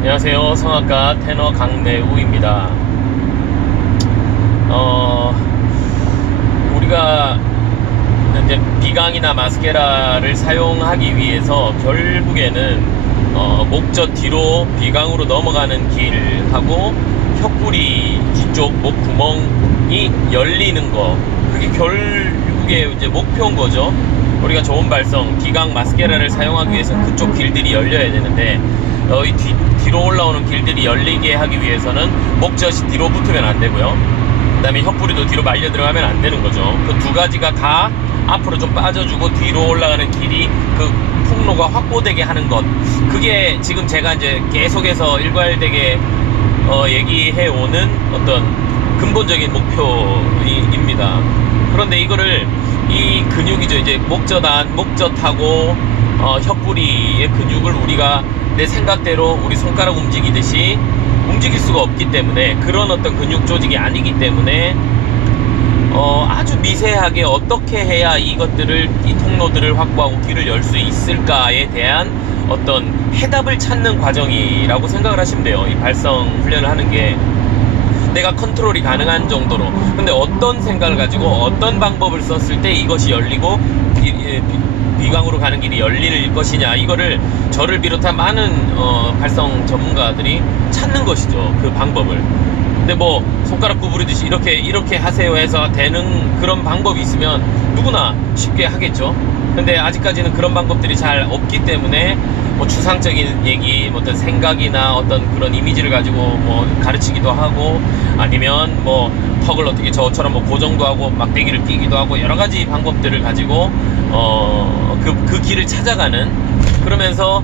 안녕하세요. 성악가 테너 강내우입니다. 우리가 이제 비강이나 마스케라를 사용하기 위해서 결국에는 목젖 뒤로 비강으로 넘어가는 길하고 혀뿌리 뒤쪽 목구멍이 열리는 거, 그게 결국에 이제 목표인 거죠. 우리가 좋은 발성 비강 마스케라를 사용하기 위해서 그쪽 길들이 열려야 되는데 이 뒤로 올라오는 길들이 열리게 하기 위해서는 목젖이 뒤로 붙으면 안 되고요. 그 다음에 혀뿌리도 뒤로 말려 들어가면 안 되는 거죠. 그 두 가지가 다 앞으로 좀 빠져주고 뒤로 올라가는 길이 그 폭로가 확보되게 하는 것, 그게 지금 제가 이제 계속해서 일괄되게 얘기해 오는 어떤 근본적인 목표입니다. 그런데 이거를 이 근육이죠. 이제 목젖하고 혀뿌리의 근육을 우리가 내 생각대로 우리 손가락 움직이듯이 움직일 수가 없기 때문에, 그런 어떤 근육 조직이 아니기 때문에 아주 미세하게 어떻게 해야 이 통로들을 확보하고 길을 열 수 있을까에 대한 어떤 해답을 찾는 과정이라고 생각을 하시면 돼요. 이 발성 훈련을 하는 게 내가 컨트롤이 가능한 정도로. 근데 어떤 생각을 가지고 어떤 방법을 썼을 때 이것이 열리고 비강으로 가는 길이 열릴 것이냐, 이거를 저를 비롯한 많은 발성 전문가들이 찾는 것이죠. 그 방법을. 근데 뭐 손가락 구부리듯이 이렇게 하세요 해서 되는 그런 방법이 있으면 누구나 쉽게 하겠죠. 근데 아직까지는 그런 방법들이 잘 없기 때문에 뭐 추상적인 얘기, 뭐 어떤 생각이나 어떤 그런 이미지를 가지고 뭐 가르치기도 하고, 아니면 뭐 턱을 어떻게 저처럼 뭐 고정도 하고 막대기를 끼기도 하고 여러 가지 방법들을 가지고 그 길을 찾아가는, 그러면서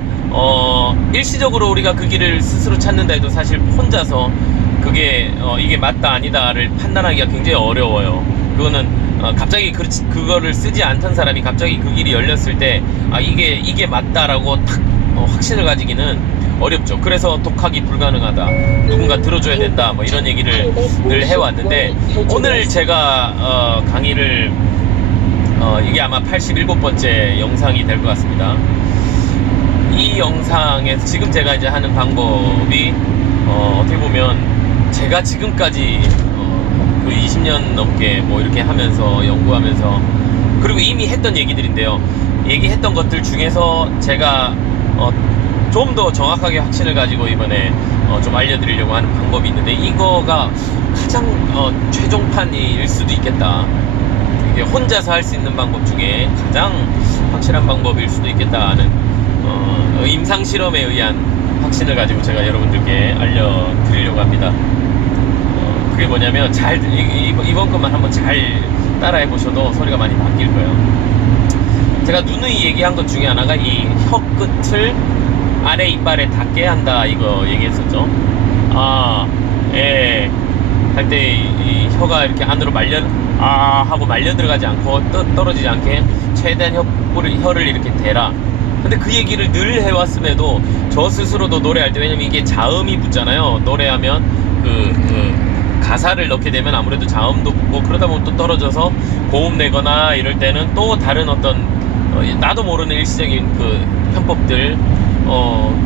일시적으로 우리가 그 길을 스스로 찾는다 해도 사실 혼자서 그게 이게 맞다 아니다를 판단하기가 굉장히 어려워요. 그거는 갑자기 그거를 쓰지 않던 사람이 갑자기 그 길이 열렸을 때 이게 맞다라고 탁 확신을 가지기는 어렵죠. 그래서 독학이 불가능하다, 누군가 들어줘야 된다, 뭐 이런 얘기를 늘 해왔는데, 오늘 제가 강의를 이게 아마 87번째 영상이 될 것 같습니다. 이 영상에서 지금 제가 이제 하는 방법이 어떻게 보면 제가 지금까지 그 20년 넘게 뭐 이렇게 하면서 연구하면서, 그리고 이미 했던 얘기들인데요. 얘기했던 것들 중에서 제가 좀 더 정확하게 확신을 가지고 이번에 좀 알려드리려고 하는 방법이 있는데, 이거가 가장 최종판일 수도 있겠다. 이게 혼자서 할 수 있는 방법 중에 가장 확실한 방법일 수도 있겠다 하는 임상실험에 의한 확신을 가지고 제가 여러분들께 알려드리려고 합니다. 그게 뭐냐면, 이번 것만 한번 잘 따라해 보셔도 소리가 많이 바뀔 거예요. 제가 누누이 얘기한 것 중에 하나가 이 혀 끝을 아래 이빨에 닿게 한다, 이거 얘기했었죠. 할 때 이 혀가 이렇게 안으로 하고 말려 들어가지 않고 떨어지지 않게 최대한 혀를 이렇게 대라. 근데 그 얘기를 늘 해왔음에도 저 스스로도 노래할 때, 왜냐면 이게 자음이 붙잖아요. 노래하면 가사를 넣게 되면 아무래도 자음도 붙고, 그러다 보면 또 떨어져서 고음 내거나 이럴 때는 또 다른 어떤 나도 모르는 일시적인 그 편법들,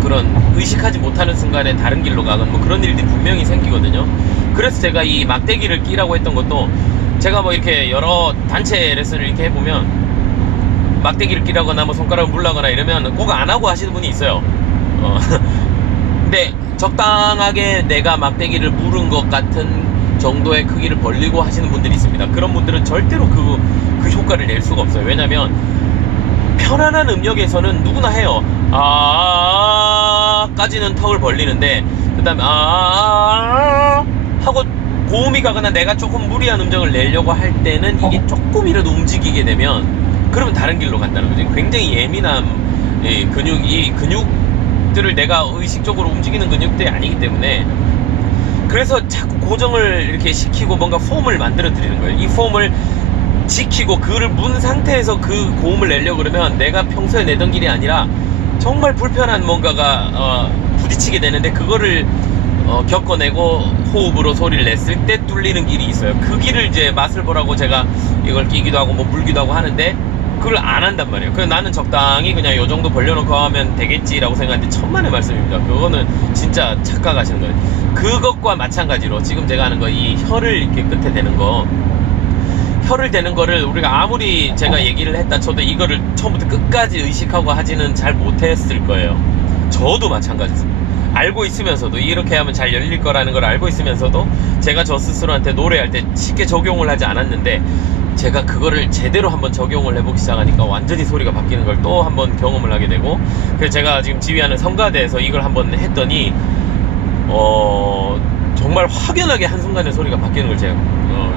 그런 의식하지 못하는 순간에 다른 길로 가건 뭐 그런 일들이 분명히 생기거든요. 그래서 제가 이 막대기를 끼라고 했던 것도, 제가 뭐 이렇게 여러 단체 레슨을 이렇게 해보면 막대기를 끼라거나 뭐 손가락을 물라거나 이러면 꼭 안 하고 하시는 분이 있어요. 근데 적당하게 내가 막대기를 물은 것 같은 정도의 크기를 벌리고 하시는 분들이 있습니다. 그런 분들은 절대로 그 효과를 낼 수가 없어요. 왜냐면 편안한 음역에서는 누구나 해요. 까지는 턱을 벌리는데, 그 다음에 하고 고음이 가거나 내가 조금 무리한 음정을 내려고 할 때는 이게 조금이라도 움직이게 되면, 그러면 다른 길로 간다는 거죠. 굉장히 예민한 근육들을 내가 의식적으로 움직이는 근육들이 아니기 때문에, 그래서 자꾸 고정을 이렇게 시키고 뭔가 폼을 만들어 드리는 거예요. 이 폼을 지키고 그를 문 상태에서 그 고음을 내려고 그러면 내가 평소에 내던 길이 아니라 정말 불편한 뭔가가 부딪히게 되는데, 그거를 겪어내고 호흡으로 소리를 냈을 때 뚫리는 길이 있어요. 그 길을 이제 맛을 보라고 제가 이걸 끼기도 하고 뭐 물기도 하고 하는데, 그걸 안 한단 말이에요. 그래서 나는 적당히 그냥 요 정도 벌려놓고 하면 되겠지라고 생각하는데 천만의 말씀입니다. 그거는 진짜 착각하시는 거예요. 그것과 마찬가지로 지금 제가 하는 거, 이 혀를 이렇게 끝에 대는 거, 혀를 대는 거를 우리가 아무리 제가 얘기를 했다 쳐도 이거를 처음부터 끝까지 의식하고 하지는 잘 못했을 거예요. 저도 마찬가지입니다. 알고 있으면서도 이렇게 하면 잘 열릴 거라는 걸 알고 있으면서도 제가 저 스스로한테 노래할 때 쉽게 적용을 하지 않았는데, 제가 그거를 제대로 한번 적용을 해보기 시작하니까 완전히 소리가 바뀌는 걸 또 한번 경험을 하게 되고, 그래서 제가 지금 지휘하는 성가대에서 이걸 한번 했더니 정말 확연하게 한순간에 소리가 바뀌는 걸 제가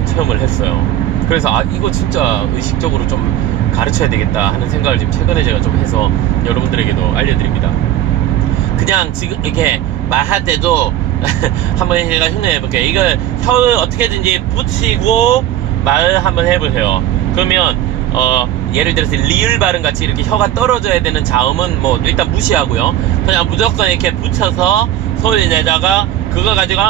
체험을 했어요. 그래서 이거 진짜 의식적으로 좀 가르쳐야 되겠다 하는 생각을 지금 최근에 제가 좀 해서 여러분들에게도 알려드립니다. 그냥 지금 이렇게 말할 때도 한번 제가 흉내 해볼게요. 이거 혀를 어떻게든지 붙이고 말을 한번 해보세요. 그러면 예를 들어서 리을 발음 같이 이렇게 혀가 떨어져야 되는 자음은 뭐 일단 무시하고요. 그냥 무조건 이렇게 붙여서 소리 내다가 그거 가지고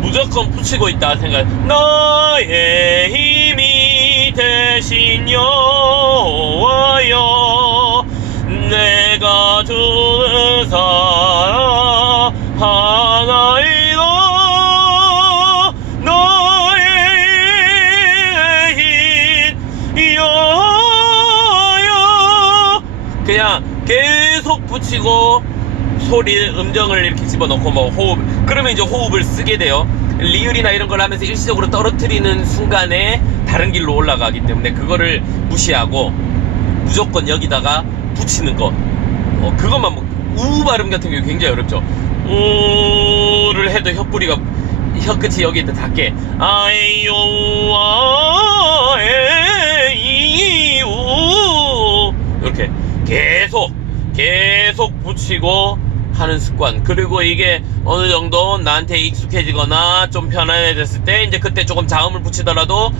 무조건 붙이고 있다 생각. 너의 힘이 되신 여호와여, 내가 주는 사랑 하나이다. 너의 힘 여호와여. 그냥 계속 붙이고 소리 음정을 이렇게 집어넣고 뭐 호흡, 그러면 이제 호흡을 쓰게 돼요. 리을이나 이런 걸 하면서 일시적으로 떨어뜨리는 순간에 다른 길로 올라가기 때문에 그거를 무시하고 무조건 여기다가 붙이는 거, 그것만 우 발음 같은 경우 굉장히 어렵죠. 우를 해도 혀뿌리가, 혀끝이 여기에 닿게 아에요 아에이우 이렇게 계속 붙이고 하는 습관. 그리고 이게 어느 정도 나한테 익숙해지거나 좀 편안해졌을 때 이제 그때 조금 자음을 붙이더라도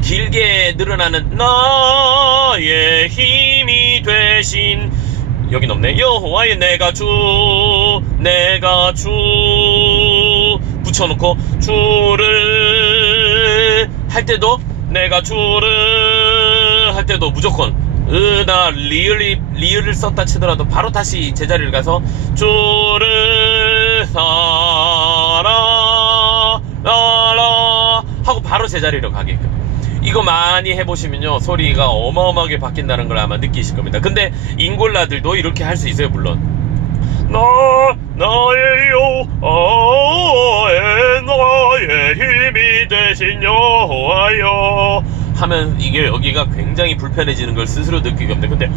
길게 늘어나는 나의 힘이 되신, 여긴 없네, 여호와의 내가 주 붙여놓고 주를 할 때도, 내가 주를 할 때도 무조건 나 리을을 썼다 치더라도 바로 다시 제자리를 가서 주를 사랑하라 하고 바로 제자리로 가게끔. 이거 많이 해보시면요 소리가 어마어마하게 바뀐다는 걸 아마 느끼실 겁니다. 근데 잉골라들도 이렇게 할 수 있어요. 물론 나의 힘이 되신 여호와여 하면 이게 여기가 굉장히 불편해지는 걸 스스로 느끼게 됩니다. 근데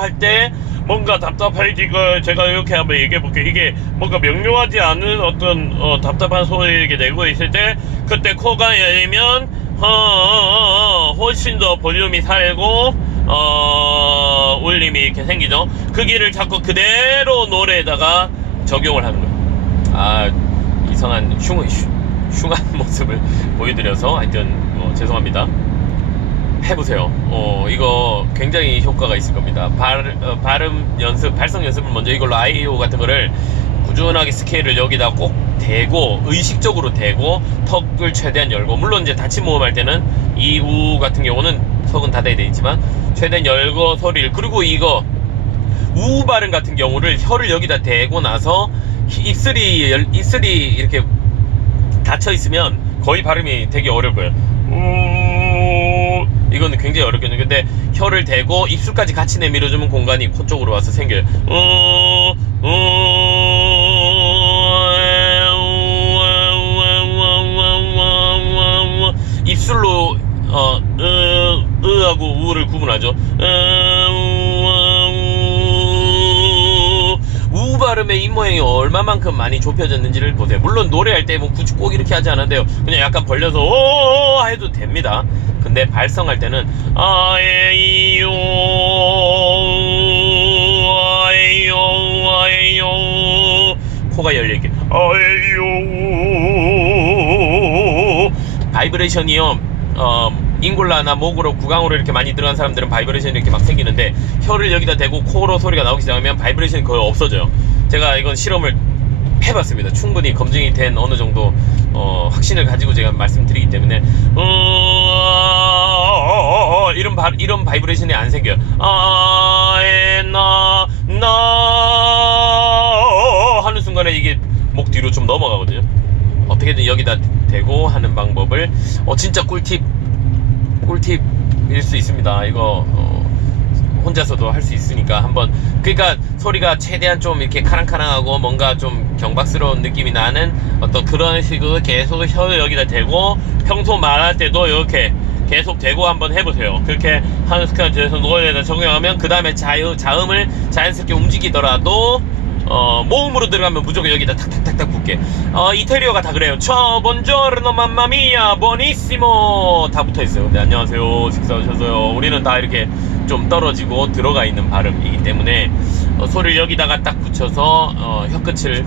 할 때 뭔가 답답해지고, 제가 이렇게 한번 얘기해 볼게요. 이게 뭔가 명료하지 않은 어떤 답답한 소리를 이렇게 내고 있을 때, 그때 코가 열리면 훨씬 더 볼륨이 살고 울림이 이렇게 생기죠. 그 길을 자꾸 그대로 노래에다가 적용을 하는 거예요. 이상한 흉한 모습을 보여드려서 하여튼 죄송합니다. 해보세요. 이거 굉장히 효과가 있을 겁니다. 발음 연습, 발성 연습을 먼저 이걸로 아이오 같은 거를 꾸준하게 스케일을 여기다 꼭 대고, 의식적으로 대고, 턱을 최대한 열고, 물론 이제 닫힌 모음 할 때는 이 우 같은 경우는 턱은 닫아야 되겠지만 최대한 열고 소리를, 그리고 이거 우 발음 같은 경우를 혀를 여기다 대고 나서 입술이 이렇게 닫혀 있으면 거의 발음이 되게 어려울 거예요. 이거는 굉장히 어렵거든요. 근데 혀를 대고 입술까지 같이 내밀어주면 공간이 코 쪽으로 와서 생겨요. 입술로 하고 우를 구분하죠. 우 발음의 입모양이 얼마만큼 많이 좁혀졌는지를 보세요. 물론 노래할 때 뭐 굳이 꼭 이렇게 하지 않아도 돼요. 그냥 약간 벌려서 해도 됩니다. 근데 발성할 때는 아에이요 아에이요 아에이요 코가 열리게 아에이요. 바이브레이션이요, 잉골라나 목으로 구강으로 이렇게 많이 들어간 사람들은 바이브레이션이 이렇게 막 생기는데, 혀를 여기다 대고 코로 소리가 나오기 시작하면 바이브레이션이 거의 없어져요. 제가 이건 실험을 해봤습니다. 충분히 검증이 된 어느 정도 확신을 가지고 제가 말씀드리기 때문에 이런 바이브레이션이 안 생겨요. 하는 순간에 이게 목 뒤로 좀 넘어가거든요. 어떻게든 여기다 대고 하는 방법을 진짜 꿀팁일 수 있습니다. 이거 혼자서도 할 수 있으니까 한번, 그러니까 소리가 최대한 좀 이렇게 카랑카랑하고 뭔가 좀 경박스러운 느낌이 나는 어떤 그런 식으로 계속 혀를 여기다 대고 평소 말할 때도 이렇게 계속 대고 한번 해보세요. 그렇게 하는 스크래치에서 노래에다 적용하면 그 다음에 자음을 자연스럽게 움직이더라도 모음으로 들어가면 무조건 여기다 탁탁탁탁 붙게. 이태리어가 다 그래요. bongiorno, mamma mia, buonissimo 다 붙어있어요. 네, 안녕하세요, 식사하셔서요. 우리는 다 이렇게 좀 떨어지고 들어가 있는 발음이기 때문에 소리를 여기다가 딱 붙여서 혀끝을,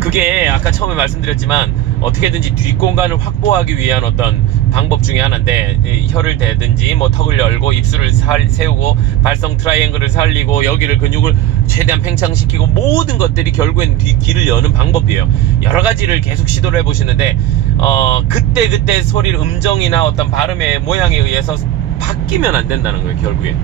그게 아까 처음에 말씀드렸지만 어떻게든지 뒷공간을 확보하기 위한 어떤 방법 중에 하나인데, 혀를 대든지 뭐 턱을 열고 입술을 세우고 발성 트라이앵글을 살리고 여기를 근육을 최대한 팽창시키고 모든 것들이 결국엔 귀를 여는 방법이에요. 여러 가지를 계속 시도를 해보시는데 그때 소리를 음정이나 어떤 발음의 모양에 의해서 바뀌면 안 된다는 거예요. 결국에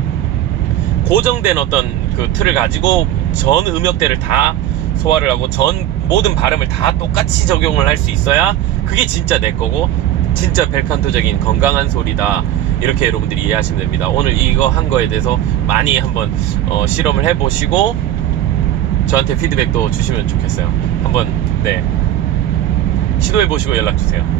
고정된 어떤 그 틀을 가지고 전 음역대를 다 소화를 하고 전 모든 발음을 다 똑같이 적용을 할 수 있어야 그게 진짜 내 거고 진짜 벨칸토적인 건강한 소리다, 이렇게 여러분들이 이해하시면 됩니다. 오늘 이거 한 거에 대해서 많이 한번 실험을 해보시고 저한테 피드백도 주시면 좋겠어요. 한번 시도해보시고 연락주세요.